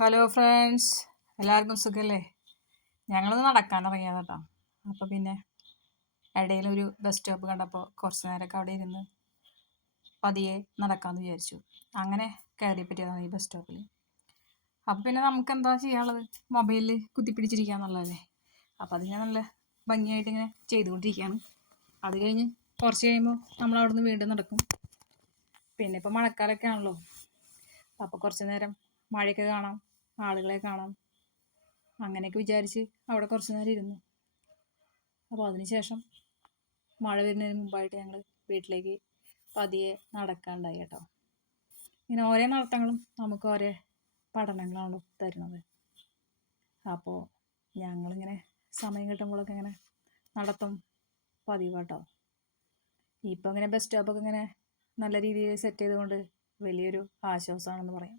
Hello friends, എല്ലാവർക്കും സുഖല്ലേ? ഞങ്ങളൊന്ന് നടക്കാൻ ഇറങ്ങിയത് കേട്ടോ. അപ്പോൾ പിന്നെ ഇടയിലൊരു ബസ് സ്റ്റോപ്പ് കണ്ടപ്പോൾ കുറച്ച് നേരമൊക്കെ അവിടെ ഇരുന്ന് പതിയെ നടക്കാമെന്ന് വിചാരിച്ചു. അങ്ങനെ കയറി പറ്റിയതാണ് ഈ ബസ് സ്റ്റോപ്പിൽ. അപ്പോൾ പിന്നെ നമുക്ക് എന്താ ചെയ്യാനുള്ളത്? മൊബൈലിൽ കുത്തിപ്പിടിച്ചിരിക്കുക എന്നുള്ളതല്ലേ. അപ്പോൾ അത് ഞാൻ നല്ല ഭംഗിയായിട്ട് ഇങ്ങനെ ചെയ്തുകൊണ്ടിരിക്കുകയാണ്. അത് കഴിഞ്ഞ് കുറച്ച് കഴിയുമ്പോൾ നമ്മൾ അവിടെ നിന്ന് വീണ്ടും നടക്കും. പിന്നെ ഇപ്പോൾ മഴക്കാലമൊക്കെ ആണല്ലോ, അപ്പോൾ കുറച്ച് നേരം മഴയൊക്കെ കാണാം, ആളുകളെ കാണാം, അങ്ങനെയൊക്കെ വിചാരിച്ച് അവിടെ കുറച്ച് നേരം ഇരുന്നു. അപ്പോൾ അതിനുശേഷം മഴ വരുന്നതിന് മുമ്പായിട്ട് ഞങ്ങൾ വീട്ടിലേക്ക് പതിയെ നടക്കാനുണ്ടായി കേട്ടോ. ഇങ്ങനെ ഓരോ നടത്തങ്ങളും നമുക്ക് ഓരോ പഠനങ്ങളാണ് തരുന്നത്. അപ്പോൾ ഞങ്ങളിങ്ങനെ സമയം കിട്ടുമ്പോഴൊക്കെ ഇങ്ങനെ നടത്തും പതിവ് കേട്ടോ. ഇപ്പോൾ ഇങ്ങനെ ബസ് സ്റ്റോപ്പൊക്കെ ഇങ്ങനെ നല്ല രീതിയിൽ സെറ്റ് ചെയ്തുകൊണ്ട് വലിയൊരു ആശ്വാസമാണെന്ന് പറയാം.